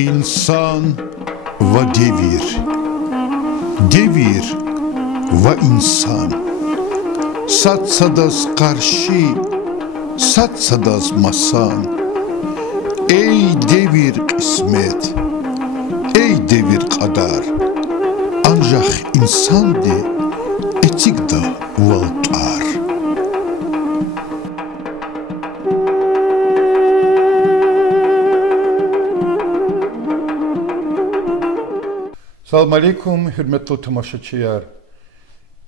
İnsan ve devir. Devir ve insan. Satsadaz karşı, satsadaz masan. Ey devir kısmet, ey devir kadar. Ancak insandı, etik da valtar. Салам алейкум, hürmetli тамашачılar.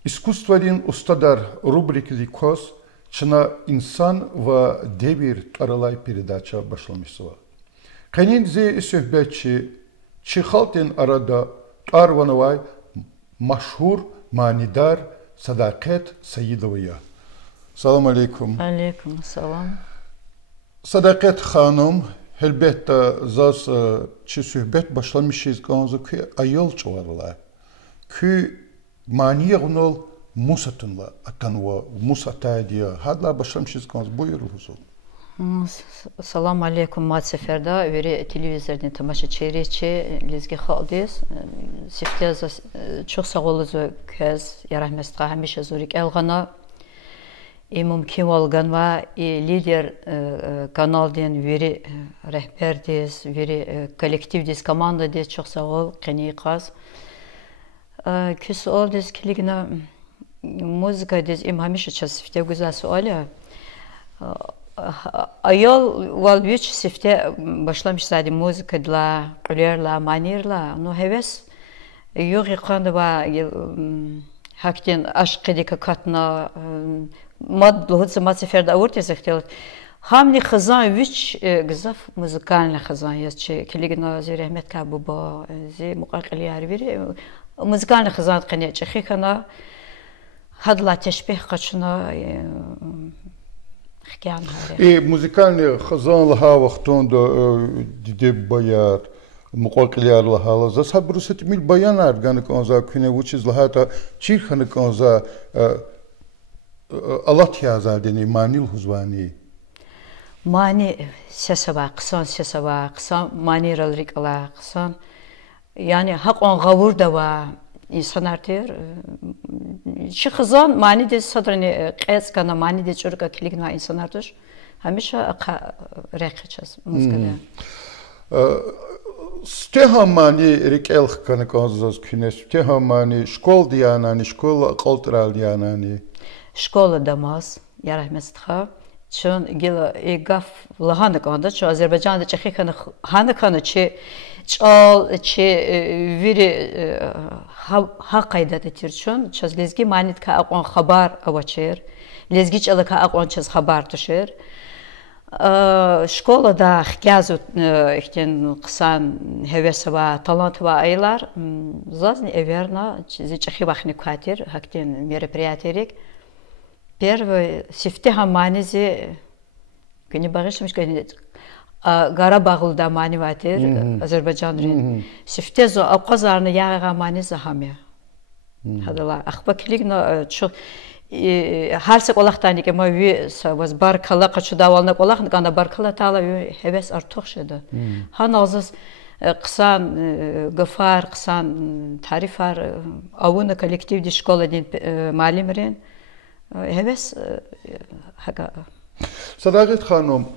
İskustvalin ustaдар рубрики «Ликос» чына инсан ва девир таралай передача башланышсыва. Канинзе сөhbetçi Çiğhalt'ın arada Arvanavay maşhur manidar Sadakat Sayidova'ya. Salam aleykum. Aleyküm selam. Sadakat Hanım elbette zas çi söhbet başlamışız kanzu ki ayol çuvarla. Ki maniyağınol musatınla atanva musatadiya. Hadla başlamışız kanzu buyurunuz. Salam aleykum mat seferda veri televizordan tamaşa çeyreçi lezgi xaldis. Siftez çok sağ olunuz kez yarahmestka hamisha zorik elgana. Mümkün olgan ve lider kanaldan veri rehberdiz, veri kolektivdiz, komandadiz çok sağ ol, qani qaz. Küs oldiz kiligna muzika diz hamisha ças sifte güzel sualı. Ayol valviç sifte başlamış zaten muzikadla, kulerla, manirla, no heves yok yıkandı ve hakikaten aşkıdaki katna мад лугуца мад сеферда ауртес хотел хамни хазан вич гзаф музыкальный хазан есть че келигна зи рахмет кабуба зи муқақили арвири музыкальный хазан қане че хикана хадла ташбих қачна хикан хари музыкальный хазан лаха вақтонда диде баяр مقاقلی ارلا حالا زاس هبروست میل بیان ارگان کنزا کنه وچیز لحاتا چیر خنه کنزا Alatya zaldeni manil huzvani. Mani sesava kısan mani ralrik ala kısan. Yani hak on gavur da va insan artır. Şu kızan mani de sadrani qes kana mani de çurka kiligna insan artır. Hamişa reqças muzgada. Stehamani rikel kana konzas künes. Stehamani şkol diyanani, şkol kultural diyanani. Школа дамаз, я рахместха, чон гила игав лагана канда, чо Азербайджанда чехихана ханакана че чал че вири хақайда тетир чон, чаз лезги манит ка акон хабар авачер, лезги чала ка акон чаз хабар тушер. Школа да хгязу ихтен қсан хевесава талантва айлар, зазни эверна зи чехибахни кватир, хактен мероприятиерик. Первый сифтеха манизи, не барышмыш говорит, Гарабагулда маниватир, Азербайджан. Сифтезо акказарны яга маниза хаме. Хадала ахбаклигно чо харсак олахтани ке мави саваз баркала качудавална олахн канда баркала тала хевес артохшеда. Ханазыз қсан гафар, қсан тарифар ауна коллективди школадин малимрен. Heves haka. Sadakat Hanım,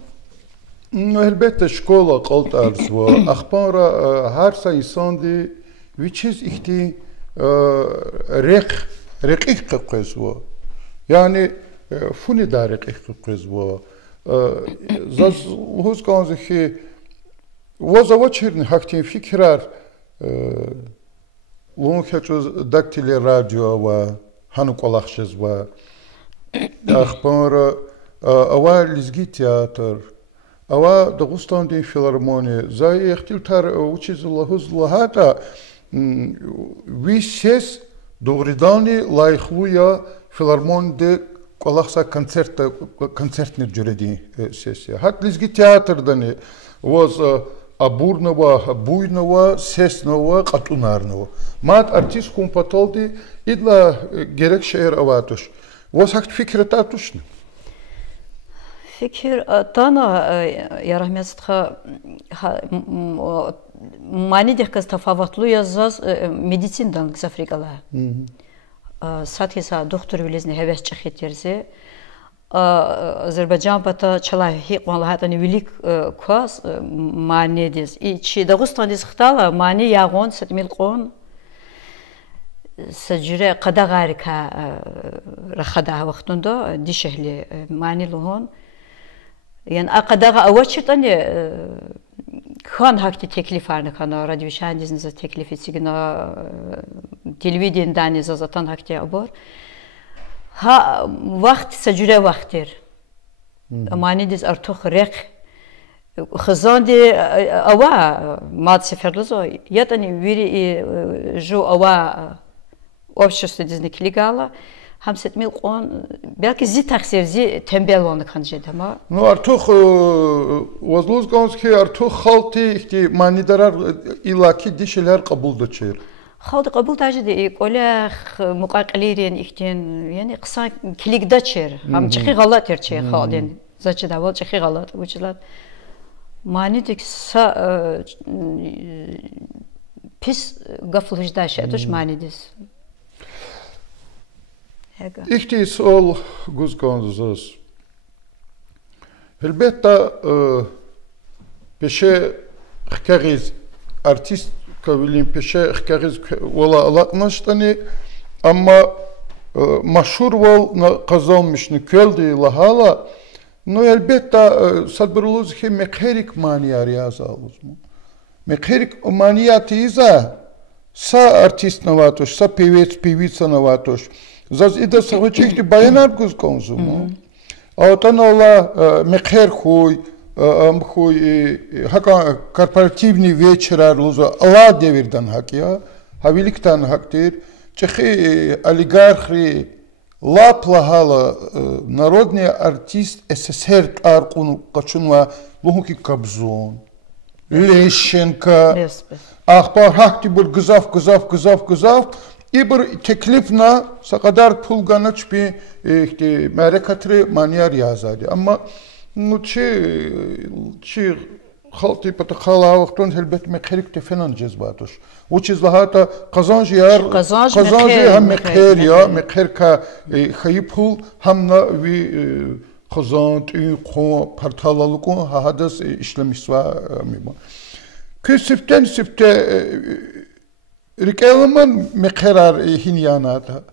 elbette şkola kaltarız var. Akbara her say insandı, viçiz ihti rekik kıkız var. Yani funi da rekik kıkız var. Zaz huz kanzı ki vazava çirin haktin fikrar lun keçoz daktili radyo var, hanı kolakşız var. Ахпара ава лизги театр ава Дагустан ден филармония за ихтилтар учизлахуз лахата висес догридани лайхлуя филармон де колахса концертнер жюреди сессия хат лизги театрдани воз абурнова буйнова сеснова катунарнова мат артист компатолди идла керек шеер аватуш. Was sagt Fikret Atuşnu? Fikir tana yarahmetha mani dehkaz tafavutlu yazaz medisindan Afrikala. Satkisa doktor bilezne heves çıxeterze. Azerbaycan bata çalahi qonlahatani vilik kwas mani diz. İçi Dağıstan diz xtala mani yağon setmil qon. Sajire qadagarika raxada waqtunda dişehli mani lohon. Yani aqadaga avaçtani kan hakti teklif arna kana radyo şandiznize teklif etsigina televizyondan zaten hakti abor. Ha vaqt sajire vaqtir. Mani diz artıq rek xazandi ava mad seferlizo yatani viri jo ava общество дизникли гала хамсет мил он белки зи таксир зи тембелоны канжедама ну артух возлуз гански артух халти ихти манидарар илаки дишелер кабулдачер халды кабул тажиди коля муқақилирен ихтен яни қиса килигдачер хам чихи галатер че халден зачи давол чихи галат училат мани дикса пис гафлыждаш этуш мани дис İhti sol guzganzız. Elbette peşe xkariz artist kavlim peşe xkariz ola alatmıştani ama maşhur vol kazanmışını köldi lahala no elbette sadbruluz ki mekherik maniyar yazalız mı? Mekherik maniyatiza sa artist navatoş sa pevitsa navatoş Zaz ida savcıkti bayanar guz konsumu. Atan ola mekher huy, huy haka korporativni вечерар луза ала devirden hak ya. Haviliktan haktir. Çehi oligarxi laplahala народный артист СССР арқуну qachunva luhuki Kabzon. Leshchenko. Ахпар hakti bur gızav. İbir teklifna sakadar pul ganaç bir merekatri maniyar yazadi. Ama nu çi halti pata khala vaxtun elbet mekherik tefenan cezbatuş. O çizlahata kazancı yar kazancı hem mekher ya mekher ka khayip pul hamna vi kazant ko partalalık hadas işlemişva mima. Küsiften Rikelaman mekherar hinyanata.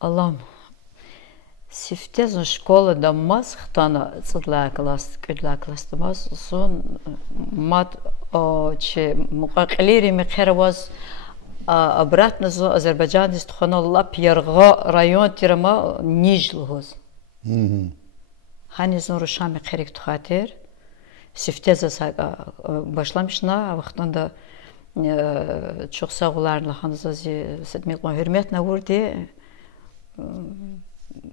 Allah'ım. Siftezun şkola da mas xtana sıdla klas mas son mat че muqaqleri mekher was обратно zo Azerbaycan istxonalla Piyarğa rayon tirama nijlğoz. Hani zon ruşa mekherik tuhatir. Sifteza saga başlamışna vaxtında çok sağ olarlar hanızı setmekle hürmetine vurdu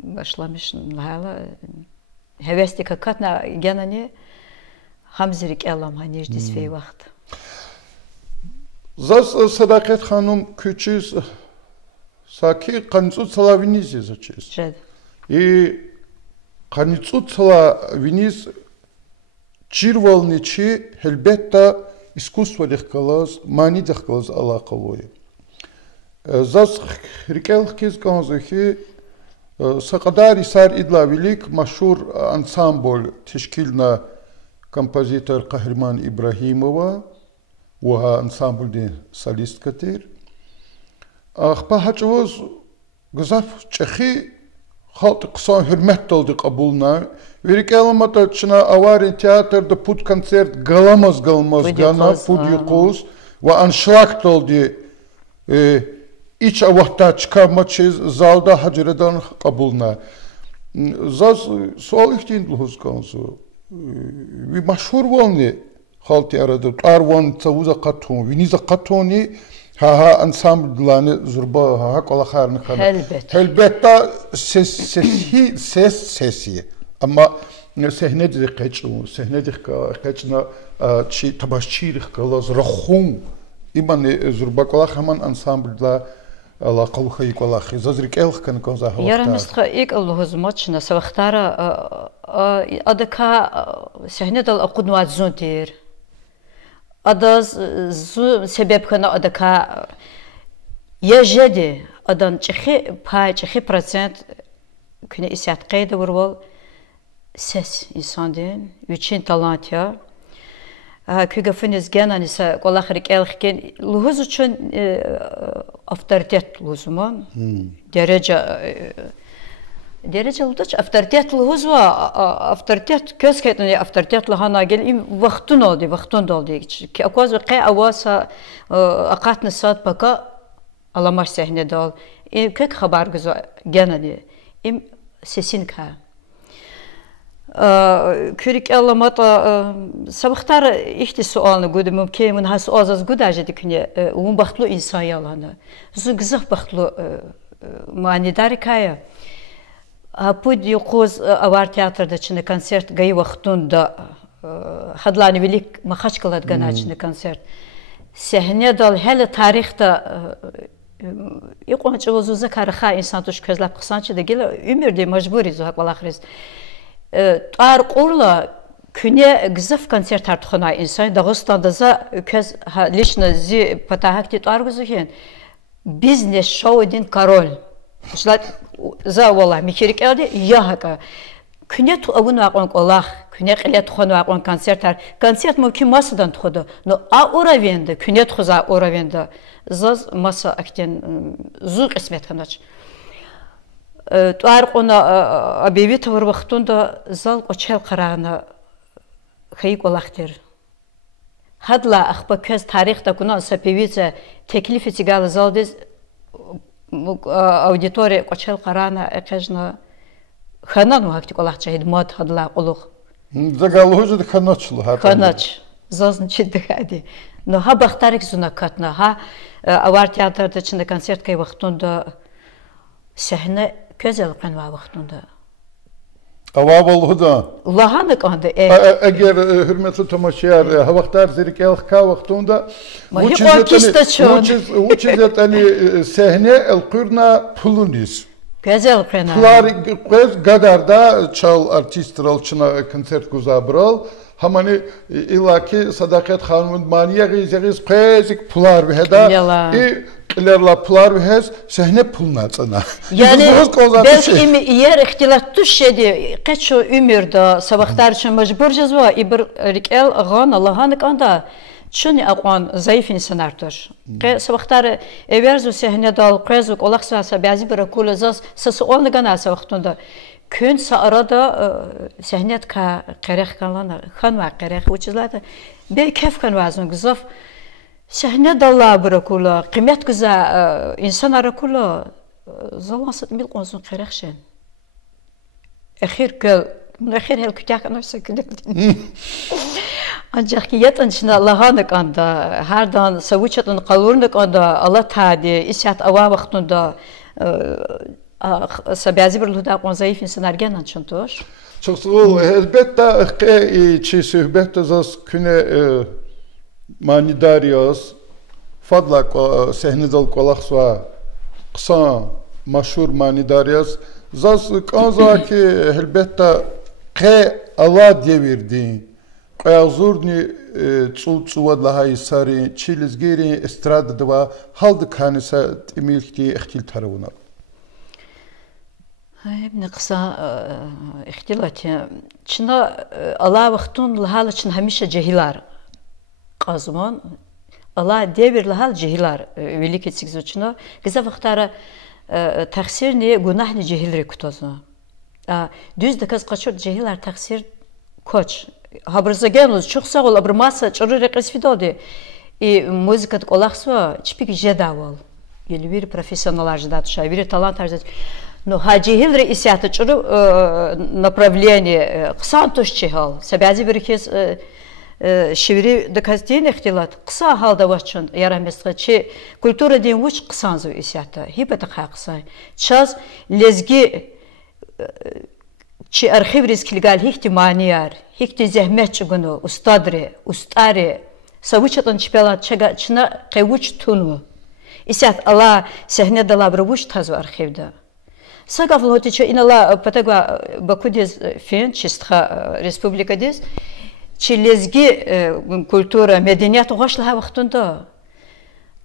başlamışım hala hevesli kakatna genani hamzirik elam hani jdisfey vaxt Zas Sadakat Hanım küçüz saki kanitsut salaviniz yazıcız. Jed. Kanitsut salaviniz çirvalniçi elbette искусство дехкалаз, мани дехкалаз алақалой. Зас хрикелхкиз канзахи сақадар исар идла велик машхур ансамбль тешкилна композитор Қахриман Ибрахимова, уха ансамбль де солист катер. Ахпа хачвоз гзаф чехи халт қсан hürmet doldu qabulna. Verikelamata çına avarin teatrda put koncert galamaz gana put yuquz ve anşlak doldu. İç avahta çıkarmaçız zalda hacredan qabulna. Zaz sual ihtin lhuz kansu. Vi maşhur volni halti aradı. Arvan tavuza qatun, viniza qatuni ha ansamblanı zurba ha kola kharni khana. Elbette ses sesi. Ama sehnedir qeçu, sehnedir qeçna çi tabaşçirik qalaz raxum. İman zurba kola khaman ansambla الله قوخي والله خي زرك إلخ كان كون زه يا رمست إيك الله زماتشنا سوختارا أدكا سهند الأقود وعزون تير أداز زو سبب كنا أدكا يجدي أدان چخي процент كنا إسيات قيد ورول سس إنسان دين ويتشين талантيا كيغا فينيز جانا نسا قول آخرك إلخكين لوهزو چون авторитет لوزمان درجة لودش авторитет لوهزوا авторитет كيس كيتني авторитет لهانا جل إم وقتون دالدي كي أكواز وقع أواسا أقاتنا سات بقى الله مش سهنة دال إم كيك خبر جزء جانا دي إم سسين كه كوريك الله ماتا سبختار إحتى سؤالنا قد ممكن من هالسؤال از قد أجد كني ومن بختلو إنسان يلانا زو جزء بختلو معني داري كايا هبود يقوز أوار تياتر ده چنه كونسرت جاي وقتون ده حدلاني بليك ما خش كلاد جنا چنه كونسرت سهنة دال هل تاريخ ده يقوم تجوزو ذكر خا إنسان توش كذلا بقصان چه ده جل عمر ده مجبوري زو هك والآخرز تار قرلا كنيا جزف كونسرت هرتخنا إنسان داغستان'da za köz лично зи потахти таргузухен бизнес шоу один король шла за والله михерик элди яха كنيا تو أبون واقعون الله كنيا قلية تخون واقعون концерт ممكن масадан تخوده но уровеньда كنيا تخوزа уровеньда заз маса актен зук اسمت ханач توار قنا أبيبي تور وقتون دا زال قشل قرانا خيق ولاختر هدلا أخبار كز تاريخ دا كنا سبيبيت تكليف تيجال زال دز أوديتوري قشل قرانا أكجنا خنان وقت قلاخ شهيد مات هدلا قلوخ زغالوه جد خناچلو خناچ زازن چيد هادي но ها بختارك زونا كاتنا ها أوار تياتر دا چند концерт كي وقتون دا سهنة كذا قنوا وقتون ده. أوابل هذا. لهانك عنده. أجر هرمت تماشيار هوقتار زرك الخا وقتون ده. ما هي قاكستشون. وچيز تاني سهنة القرنا بولونيس. كذا القرنا. بولار كذا قدر ده çal artistral çına konser kuzabral. Hamani ilaki sadakat xanımın maniye giziz qezik pular vehda. İlerla pular vehez sahne pulna çana. Yani belki yer ihtilat tuşedi kaço ömürde sabahtar için mecbur cezva ibr rikel gan Allah'ın kanda çuni aqan zayıf insan artır. Sabahtar everzu sahne dal qezuk olaqsa sabazi bir kul zas sası olgana sabahında كن سأرادا سهنت كقريخ كانلانا خان وقريخ وجزلاته بي كيف كان وازن قزاف سهنت الله بركولا قيمت قزا إنسان ركولا زلاسة ميل قنزون قريخشين أخير كل من أخير هالكتاك أنا سكنت ancak yatan için Allah'ın kanda her dan savuçatın qalurun kanda Allah taadi isat ava vaxtında سبعزي برلودا قون زايف إنسان أرجعنا شنطور. çok sağ ol. Elbette ki söhbet zas küne manidaryos fadla sehnedal kolaksa kısa maşhur manidaryos zas kanza ki elbette ki Allah devirdi. Qayazurni çuvad lahay sari çilizgiri estrada dava haldı kanisa emilki ihtil tarafına. ابن قصة اختلاطي شنا الله وقتون لحال شن هميشه جهيلار قازمان الله ديبر لحال جهيلار великий сикзучно гиза вахтара تقصير ني گناه ني جهيل ركوتازنا düz de kaz qaçır جهيلار تقصير koç habrzagenuz çok sağ ol abrmasa çırı rekesvidodi и музыка колахсва чпик жедавал или bir profesyonellar jdat şay bir talant arzat но хаджихил рейсята чуру направление қсан тош чехал сабази бір кез шеври докастин ихтилат қса халда вачун яраместга чи культура ден уч қсан зу исята хипата қақсай час лезги чи архив рискилгал хихти манияр хихти зехмет чугуну устари савучатан чпела чага чна қевуч туну Исят Алла сехне дала бробуш тазу архивда. Сагав лотича инала патагва бакудез фен чистха республика дез чилезги культура меденият угашлаха вақтунда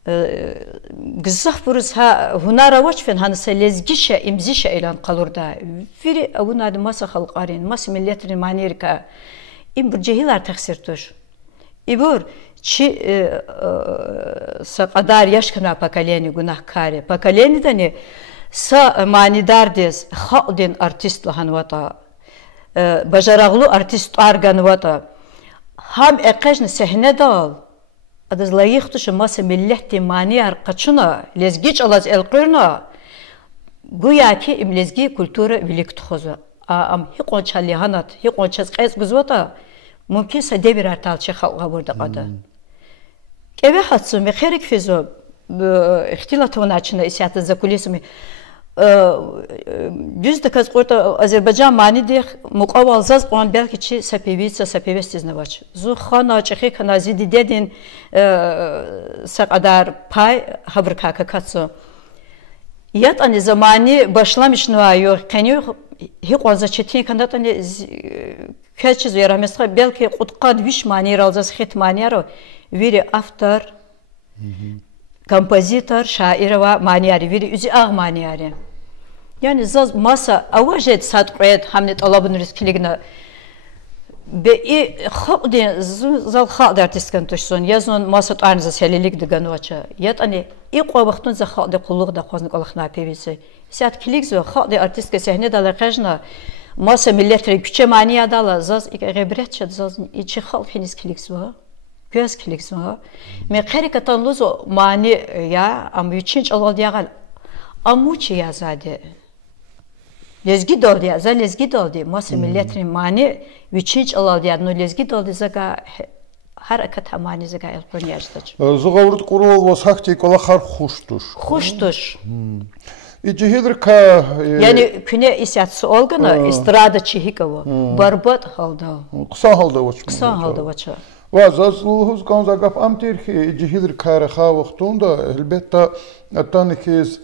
гзах бурузха хунара вач фен ханса лезгиша имзиша илан қалурда вири авунад маса халқарин маса миллетрин манирка им бурджехилар тахсиртуш ибур чи сақадар яшкана поколение гунахкаре поколение дани са манидар дез халдин артист лаханвата бажараглу артист арганвата хам эқежн сехне дал адаз лайихтуш маса миллети манияр қачуна лезгич алаз элқирна гуя ки им лезги культура великтухоза ам хиқончали ханат хиқончас қайс гузвата мумкин садебир арталчи халға бурда қада кеве хатсу ме херик физо ихтилатовна ачна исята за кулисами Düz de kaz orta Azerbaycan mani de muqaval zaz qan belki çi sapevitsa sapevestizne vaç. Zu xana çxi kanazi dedin saqadar pay habrka kakatso. Yat ani zamani başlamışnı yok. Kani hiqoza çetin kandat ani kaçız yaramesqa belki qutqad viş mani razas xit mani ro veri автор композитор, шаир ва манияри вири үзи аг манияри. Yani zaz masa avajet satqet hamnet alabın riskligna be xaqdin zal xaq artistkan tuşsun yazon masa tarnza selilik de ganocha yat ani iqobaxtun za xaq de qulluq da qoznik alxna pevisi sat kilik zo xaq de artistke sahne dala qajna masa milletri küçe maniya dala zaz iqebret şad zaz içi xaq finis kilik zo göz kilik zo me qarikatan lozo mani ya am üçinç alal diagal amuçi yazade Lezgi doldi ya, za lezgi doldi. Masa milletrin mani üçinç alal ya, no lezgi doldi zaga harakat hamani zaga elqon yaştaç. Zaga urut qurul was hakti kola xar xuştuş. Xuştuş. İcihidrka yani küne isyatsı olgana istrada çihikava. Barbat halda. Qısa halda vaç. Qısa halda vaça. Va zazluhuz konzagaf amtirki icihidrka xa vaqtunda elbette atanikiz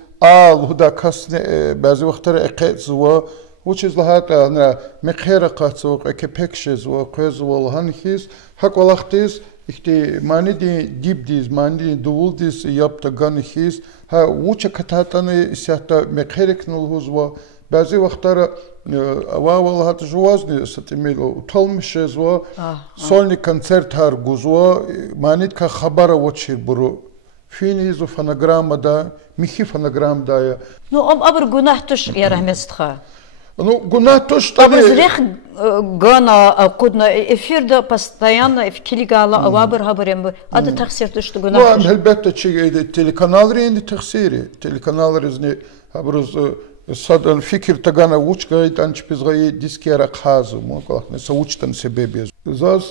huda kasne bazı vaxtlar eqezwa which is lahat ana mekhera qatswa ekepekshezwa qezwa hanhis hak walaxtis işte mani dibdiz mani duvuldis yapta ganhis ha uça katatani siyata mekhereknulhuzwa bazı vaxtlar vallahat jwazni satimelo tolmishezwa solni koncert har guzwa manit ka khabara wachir buru Финизу фонограмма да, михи фонограмм да я. Ну абр гунах туш я рахместха. Ну гунах туш там. Абр гана кудна эфир да постоянно в килигала абр хабарем. Ада тахсир туш гунах. Ну elbette çi telekanalları indi tahsiri. Telekanalları izni abroz sadan fikir tagana uçga itan çpizgayı diskera kazı. Mu kalakne sauçtan sebebi. Zaz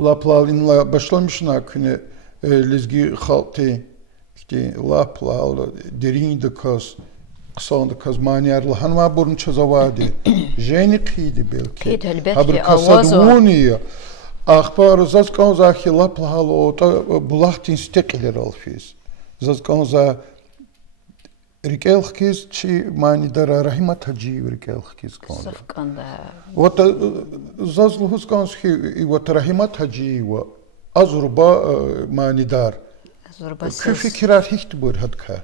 laplalınla başlamışına küne Lezgi xalqi işte lapla derin de kaz qısan da kaz maniyarlı hanma burun çazavadi jeni qidi belki haber kasaduniya axbar zaz kanzahi lapla halo bulaqtin stekler alfiz zaz kanza rikelxkiz çi manidara rahimat haji rikelxkiz kanza safkanda wat zaz luhuz kanski wat rahimat haji wa Azurba manidar. Azurba ses. Fikirler hiç bur hadka.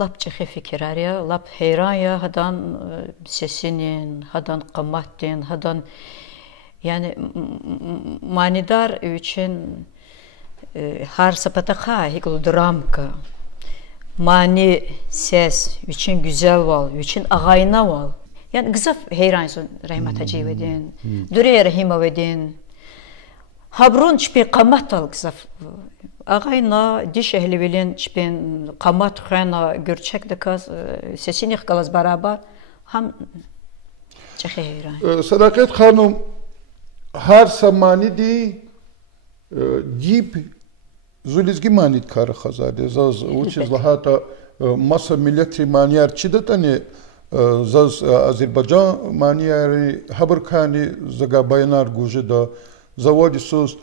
Lap çehe fikirler ya, lap heyran ya hadan sesinin, hadan qammatin, hadan yani manidar için har sapataqa hikul dramka. Mani ses için güzel val, için ağayna val. Yani gızaf heyransın rahmet hacı vedin, düreye rahima vedin. Habrun çpi qamat algızaf. Ağayna diş ehli bilin çpin qamat xana görçek de kaz sesini xalaz beraber ham çexeyran. Sadakat xanım her zamani di dip zulizgi manit kar xazade zaz uçiz lahata masa milleti maniyar çidatani zaz Azerbaycan maniyari haberkani zaga bayanar gujeda Zavodi sus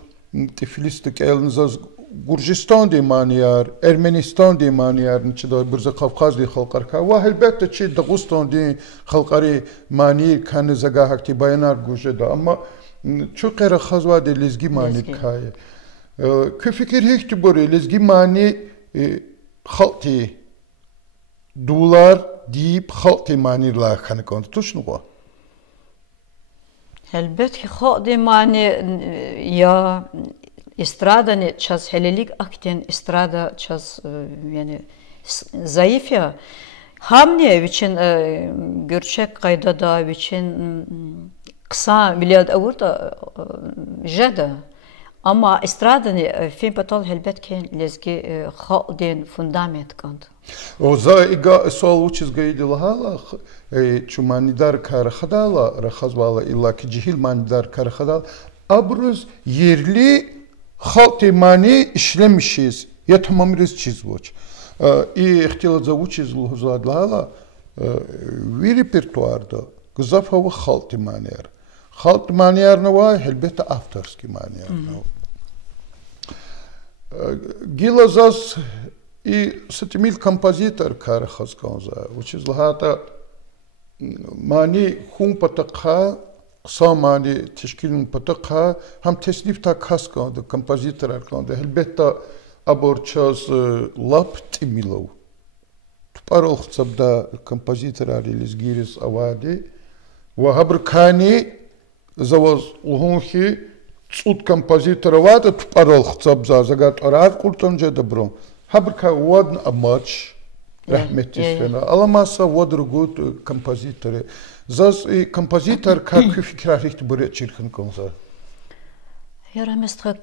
tiflistik elin zaz Gürcistan demaniyar, Ermenistan demaniyar, nçida Burza Kafkaz de halkar ka. Ve elbette çi Dağıstan de halkari mani kanı zagahakti bayanar gujeda. Ama çok kere khazwa de lezgi mani kaye. Köfikir hiç bore lezgi mani halti dolar deyip halti mani la kanı kont. Tuşnu bu. Elbette ki halti mani ya İstrada çaz helelik akten İstrada çaz yani zayıf ya hamne için görçek kayda da için kısa milyar avurda jada ama İstrada film patal elbette ki lezgi halden fundament kand. O za sol uçiz gaydi lahala şu manidar kar khadala rakhazwala illa ki cihil manidar kar khadal abruz yerli Халт мани işlemişiz. Ya tamamırız çizvoç. İhtiyacı zavuçiz luzadlala bir repertuarda gızafava halti maniyer. Halti maniyer ne var? Elbette afterski maniyer ne var. Gilazas setimil kompozitor kar khazkanza. Uçiz lahata mani hun pataka Samani teşkilin pataka ham tesnif ta kaskandı kompozitör arkandı elbette aborçaz lap timilov tuparol sabda kompozitör arilis giris avadi ve habrkani zavaz uhunhi tsut kompozitör avadi tuparol sabza zagat arad kurtanca da bro habrka wadn amaç rahmetli sena alamasa wadrugut kompozitörü Zaz kompozitör kakü fikra rihti buraya çirkin konsa. Ya rahmetli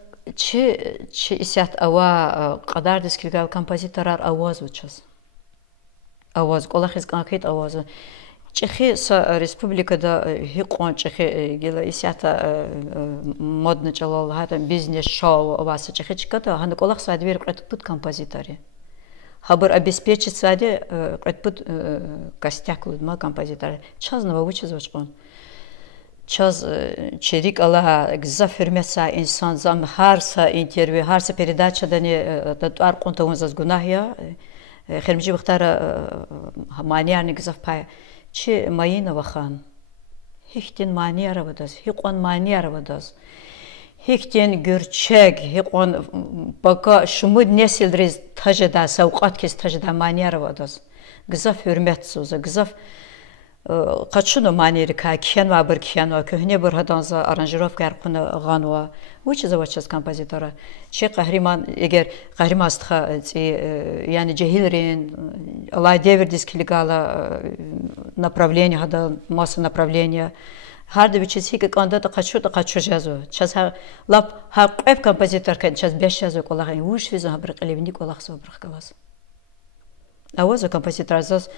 çi isyat ava kadar deskilgal kompozitörler avaz uçaz. Avaz kolakhiz kankit avazı. Çexi sa respublikada hiqon çexi gela isyata modna çalal hatan biznes show avası çexi çıkata hanı kolak sadi bir qatput kompozitörü. Хабар обеспечить саде предпут костяк лудма композитор. Час новоучез очкон. Час черик Аллаха гзафермеса инсан зам харса интервью харса передача дани татуар контон заз гунахя хермжи бахтар манияр гзаф пай чи майина вахан. Хихтин манияр вадас, хиқон манияр вадас. Хиктен görçek, hikon baka şumud nesildriz tajada savqat kes tajada maniyar vadas. Gızaf hürmet soza, gızaf kaçıno maniyeri ka kiyan va bir kiyan va köhne bir hadanza aranjirovka yarqına ganwa. Uçi zavachas kompozitora. Çe qahriman eğer qahrimastxa yani cehilrin Allah devir diskiligala направление hada masa направления Harda bir çizgi ki kanda da kaçıyor jazo. Çaz lap ha qep kompozitör kan çaz 5 jazo kolağın uş vizon ha bir qelevni kolaq so bir qalas. Avaz kompozitör zaz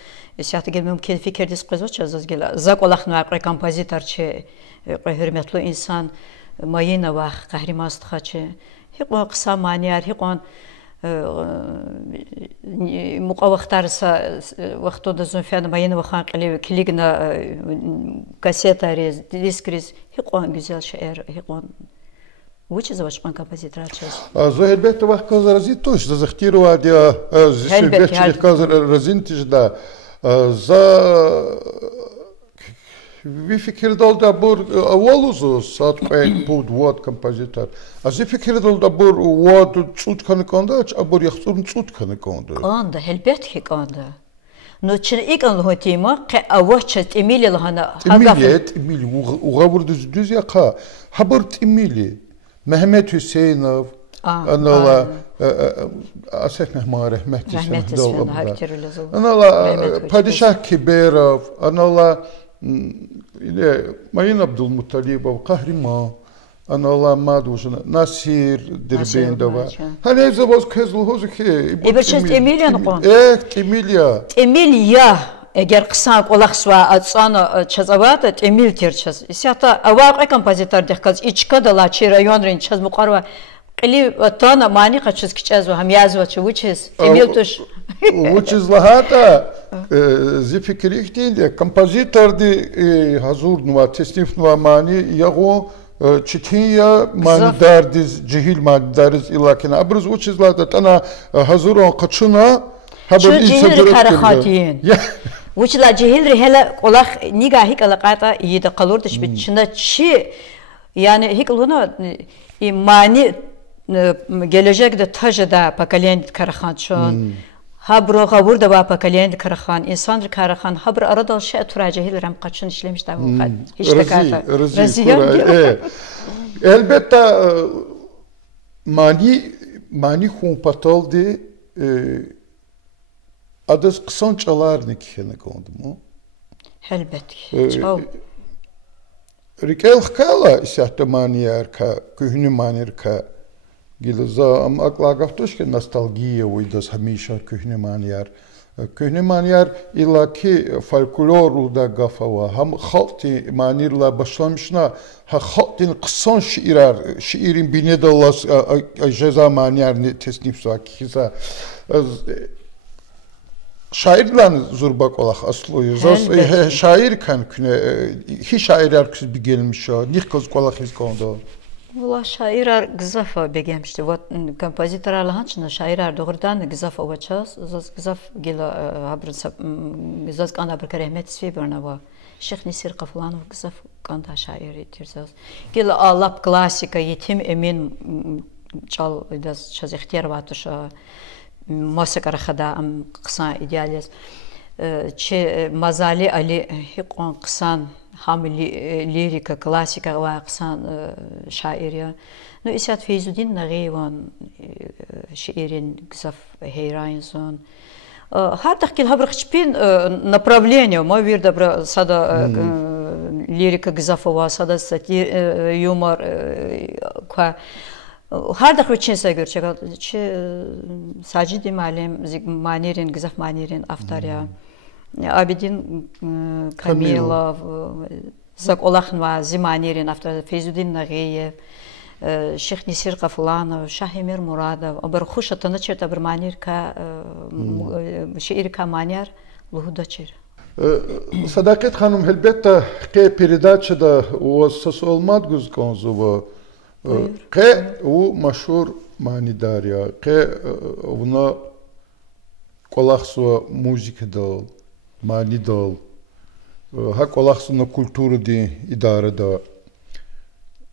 siyahta gel mümkün fikir disqozo çaz gel za kolağın va kompozitör çe hürmetli insan mayina va qahrimast xaçı. Hiqo qısa maniyar hiqon muqavaqtarsa vaqtoda zonfiyan mayina va xan qelev kligna kaseta rez diskriz hiqon güzel şair hiqon Вучи завачкан композитор час. За elbette vaqt razit toş za zaxtiru adia zilbetçi kazar razintij da za vi fikir dal da bur avaluzu sat pek bud wad kompozitor. Az fikir dal da bur wad çut kanı konda abur yaxsurun çut kanı konda. Konda elbet ki konda. No çin ilk anlatıma ki avahçat Emili lahana. Emili uğabur düz ya ka haber Emili. Mehmet Hüseyinov, anala Asef Mehmet rahmetli anala Padişah Kiberov, anala ile Mayin Abdülmuttalibov, Kahraman, anala Madujna, Nasir Derbendova. Hani zavaz kezluhozu ki. İberçest Emilia nokon. Emilia. Emilia. Eğer kısa olaqsva atsana çazavat Emil terçaz. İsyata avaq kompozitör dehkaz içkada la çi rayon rin çaz muqarva qili tana mani qaçız kiçaz ham yazva çuçes Emil tuş. Uçuz lahata zi fikri değil kompozitör di hazur nuva tesnif nuva mani yago Чития манидардиз джихил манидардиз илакина абрыз учизлада тана хазурон качуна хабар джихил карахатин учила джихил рихела колах нигахи калаката ида калурдыш бична чи yani hikluna imani gelecekte tajda pakalen karahan çon habro gavurda ba pakalen karahan insan karahan habr arada şey turacahil ram kaçın işlemiş da bu hiç de kata elbette mani humpataldi adas kısan çalarnik hene kondu mu elbette Rikel kala isahte manier ka kühni manier ka gilza am akla gaftosh ke nostalgia uydas hamisha kühni manier illa ki folklor da gafava ham halti manirla başlamışna ha haltin qısan şiirin binedallas ceza manier ne tesnif sakisa Şairlan zurbak olaq asloyu. Zas şair kan küne hi şairler kız bir gelmiş o. Nih kız kolaq his kondo. Valla şairler gızafa begemşti. Vat kompozitörler hançına şairler doğrudan gızafa uçaz. Zas gızaf gila habrın gızaf kan habr kerehmet sviberna va. Şeyh Nisir Qaflanov gızaf kanda şair etirsiz. Gila alap klasika yetim emin çal das çaz ihtiyar vatuşa. Mosika raxada am qısan idealiz çe mazali ali hiqon qısan ham lirika klasika va qısan şairiya no isat Feyzuddin Nagıyevan şiirin gızaf heyranson har takil habr hiçbir направление мы видим бра сада лирика гызафова сада сатир юмор ка Her dakika çinse görecek. Sacidi malem manirin gızaf manirin aftarya. Abidin Kamilov, zak olahn va zimanirin aftar Feyzuddin Nagıyev, Şeyh Nisir Qaflanov, Şahimir Muradov. Aber خوش atana çerta bir manir ka şiir ka manir luhuda çer. Sadakat Hanım elbette ki передачада у вас olmad güz konzu Qe u mashhur manidar ya qe buna qolaqsu muzika dal mani dal ha qolaqsu kulturu di idare da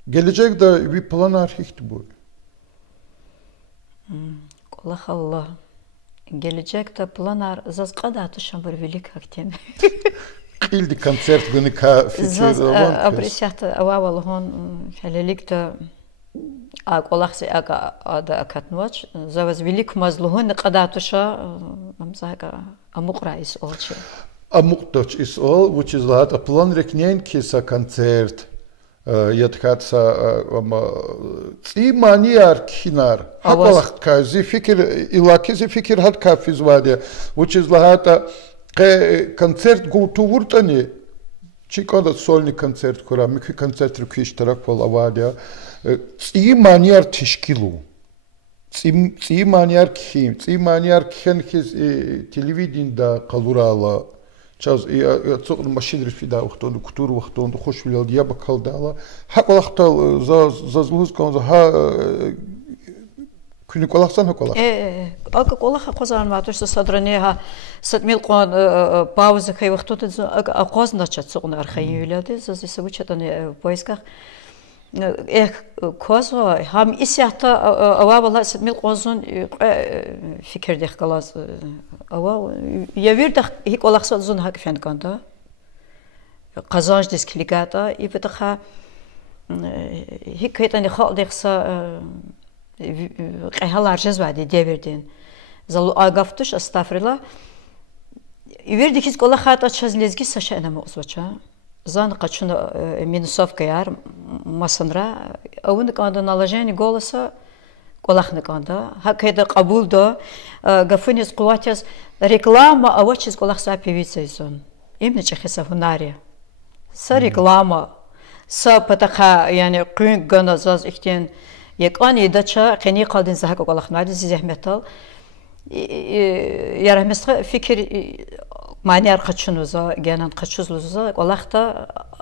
gelecekte bir plan arxikti bu qolaq Allah gelecekte planar zaz qada tuşan bir velik aktem ildi koncert günü ka fikir olan apresiat avavalhon helelikte Qolaqsi ada akatnoch zavaz velik mazluhun qadatuša amzaga amuqrais olchi amuqtoch is all which is that a plan reknen kisa koncert yathatsa tsi maniar kinar haqalaq kazi fikir ilakizi fikir hat kafiz vadiya which is that koncert gutuvurtani Чикада сольный концерт, кора, мы концерт рукиш тарак пол авадия. Ци маниар тишкилу, ци маниар кхен хиз телевидение да калурала. Час я цокн машин рифида ухтон кутур ухтон хош вилал я бакалдала. Хакалахтал за злузкон за ха Күні қолақсан қолақ? Aka қолаqa qozanmadı işte sadranıha satmil qon pauza kay vaqtotu aqozna çatsuqun arxayıladı zazisi bu çatani poiskaq kozo ham isyahta avvala satmil qozun fikirde qalas ava yavirda hik olaqsa zun hak fen kanda qazanj diskligata ibtaxa hik kaytani xaldexsa Qehalar cezvadi devirdin. Zalu agaftuş astafrila. Verdik hiç kola xata çazlezgi saşa enama uzvaça. Zan qaçuna minusovka yar masandra. Avun kanda nalajeni голоса kolahne kanda. Hakayda qabul da gafunis quvatyas reklama avaçiz kolahsa pevitsa izon. Imne çexesa hunari. Sa reklama sa pataqa yani qün ganazaz ihtiyan Yekan idaça qeni qaldın zahak oqalaqnadı zahmetal yarahmesqa fikir mani arqaçunuza genan qaçuzluza oqalaqta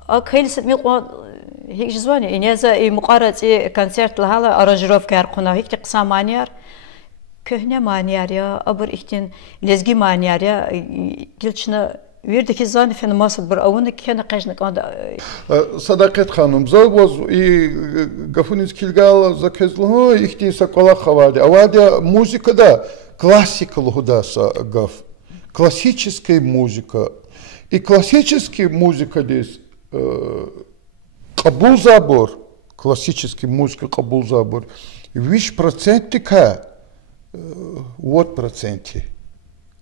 aqhel setmi هيك جزواني إنيزا مقارنة كونسرت لهلا أرانجروف كارقنا هيك قصة مانيار كهنة مانيار يا أبر إختين لزجي مانيار يا قلتشنا ويردك زاني في المصد برأونا كنا قاجنا كمان صداقت خانم زوج قفونيز كيلجال زكزله إختي سكولا خوادي أوادي موسيقى ده классикал худаса гав классическая музыка и классическая музыка здесь кабул забор классическая музыка кабул забор виш процентика вот проценты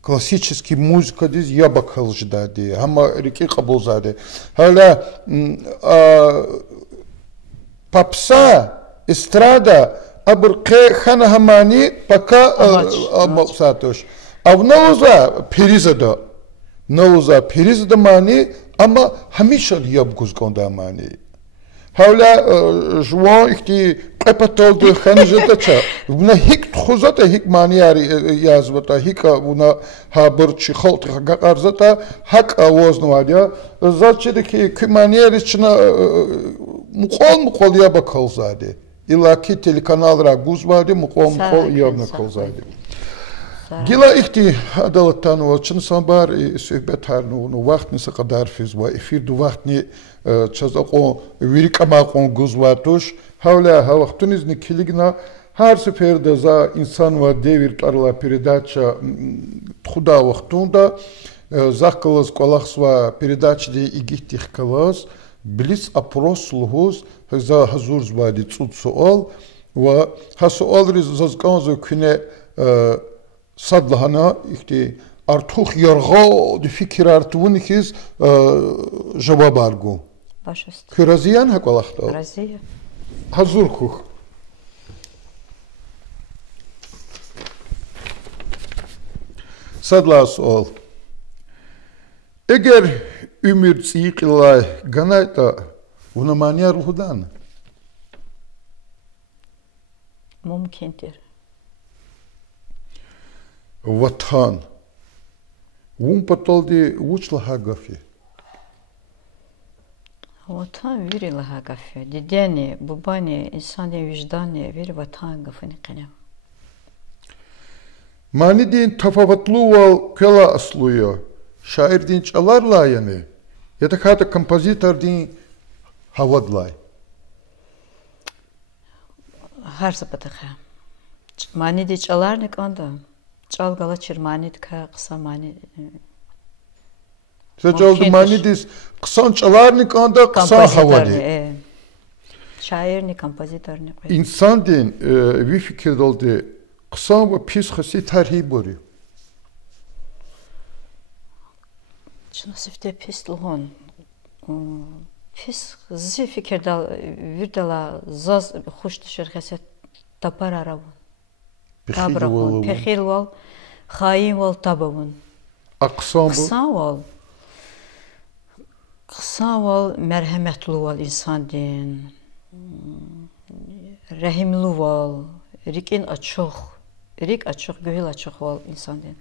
классическая музыка здесь я бакал ждади хама реки кабул заде халя попса эстрада абрке хана хамани пока амалсатош авнауза перизада мани ама хамишал ябгуз конда мани хавла жуан ихти qepatoldu xanjatacha una hik khuzata hik maniari yazvata hika una haburchi khalt gaqarzata hak awoznvadia zachidiki kimaniari chna muqol yabakhalzade İlaki telekanallara guzvadi muqom yavna kalzadi. Gila ihti adalattan olçun sambar söhbet harnu vaxtnisa qadar fiz va efir du vaxtni çazaqo virikama guzvatuş havla vaxtunizni kiligna her seferde za insan va devir tarla передача xуда vaxtunda zaqqalız qolaqsva передачаде игихтих қалаз Близ опрос лугуз за хазур звади цуд суал ва хасуал риз зазганзу күне садлахана ихти артух ярга ди фикр артуун хиз жаваб аргу башаст кюразиян хакалахта разия хазур хух садла суал эгер Ümür tsiqilay ganayta unamanya ruhudan. Mümkündür. Vatan. Patoldi uçlaha gafi. Vatan verilaha gafi. Dedeni, babani, insanın vicdanı veri vatan gafini qina. Mani din tafavatlu val kela asluyor. Şair din çalarla yani. Ya da kata kompozitör din havadlay. Her zapataqa. Mani di çalarnik onda. Çalgala çirmani ka qısa mani. Çaldı mani dis qısan çalarnik onda qısa havadi. Şairni kompozitörni. İnsan din bir fikir oldu. Qısa ve pis xisi tarhib oluyor. Çnasifte pis luhon. Pis zi fikirda virdala zaz xoş düşür xəsət tapar aravun. Tabravun, pexil val, xayin val tabavun. Qısa val mərhəmətli val insan din. Rəhimli val, rikin açıq, rik açıq, göyül açıq val insan din.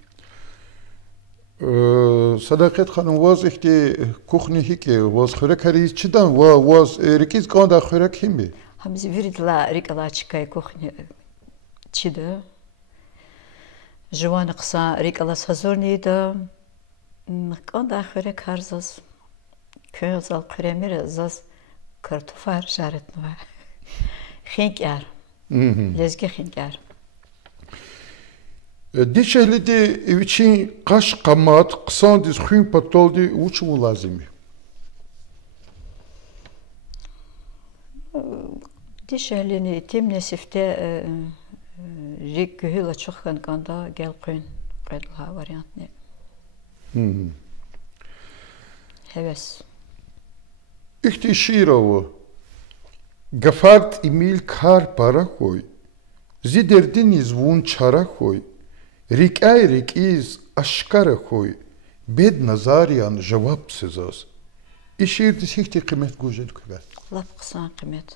Sadakat xanım vaz ihti kuxni hiki vaz xörek hariz çıdan vaz rikiz qanda xörek himi? Hamiz viridla rikala çıkay kuxni çıdı. Jwan qısa rikala hazır neydi? Qanda xörek harzaz. Köyzal kremir zaz kartofar şaretnva. Xinkar. Lezgi xinkar. Dişehlidi için qaş qamat qısan diz xün patoldi uçmu lazimi. Dişehlini temne sifte rik gühüla çoxan qanda gel qün qedla variantni. Heves. İhti şirovu Gafart Emil kar para koy. Ziderdin izvun çara koy. Рикай рикиз ашкара хой бед назариян жаваб сезаз ишир дисихти қимет гужет кугат лап қысан қимет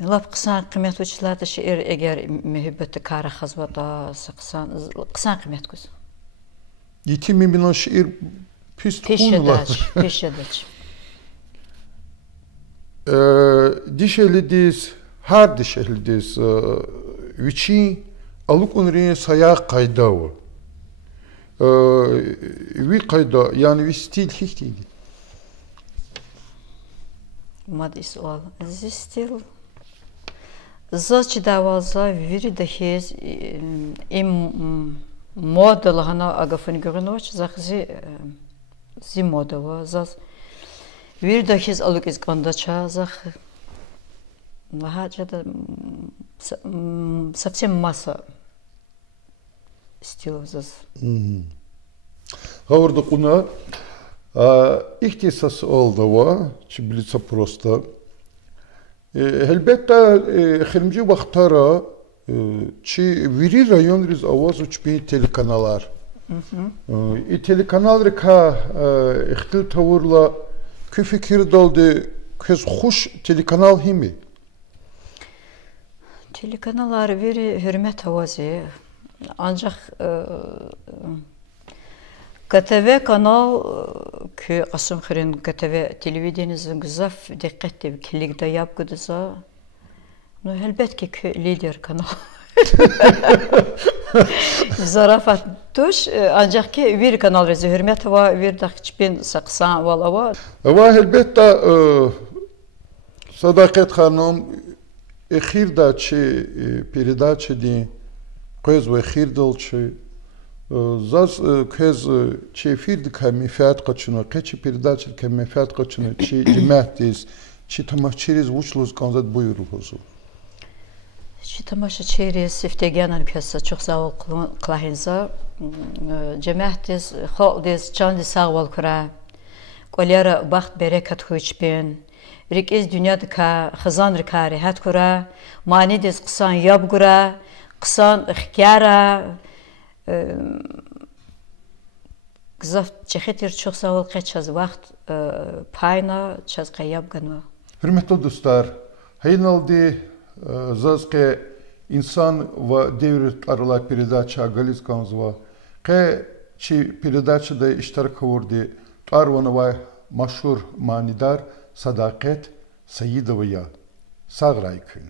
lap qısan qiymət uçlarda şeir əgər mühibbəti kara xazvada qısan qiymət göz. 2000 milyon şiir pis Peşedaç. Dişelidiz, her dişelidiz. Vici aluk unri sayak kayda o. Vi kayda yani vi stil hiç değil. Madi sual. Zi stil zaç davazа viri dahiz im model hana agafın görünüyor. Zahzi zi model var. Zaz viri dahiz aluk izkandaça zah Вагаджада совсем масса стилов заз. Говорю, куна ihtisas oldu va, çibilisa prosta. Elbette xirmci vaxtara çi viri rayon riz avaz uçbi telekanallar. Telekanallar ka ixtil tavırla kü fikir daldı kez hoş telekanal himi. Telekanallar veri hürmet havası ancak KTV kanal ki asım xirin KTV televizyonunuzun güzel dikkatli kilikte yapgıdısa no elbette ki lider kanal. Zarafat tuş ancak ki bir kanal rezi hürmet hava bir dakçpin saksan valava. Ama elbette Sadakat Hanım Эхир дачи передачи ди кез в эхир долчи зас кез чи эфир ди камифат качуна кечи передачи камифат качуна чи диматис чи тамашчириз учлуз канзат буйру хозу Чи тамашчириz сифтегенан кesa çok sağ ol qlahinza cemaatiz xaldiz çandi sağ ol kura qolyara baxt bereket xuçbin Rikiz dünyada ka xazan rikari hat kura mani des qısan yab kura qısan ixtiyara Gızaf çexitir çok sağ ol qaçaz vaxt payna çaz qayab ganwa Hürmetli dostlar hayınaldi zazke insan ve devlet arala передача Галицканзва ке чи передачада иштирок кавурди Тарванова машхур манидar Sadakat Sayidova'ya sağ raykın.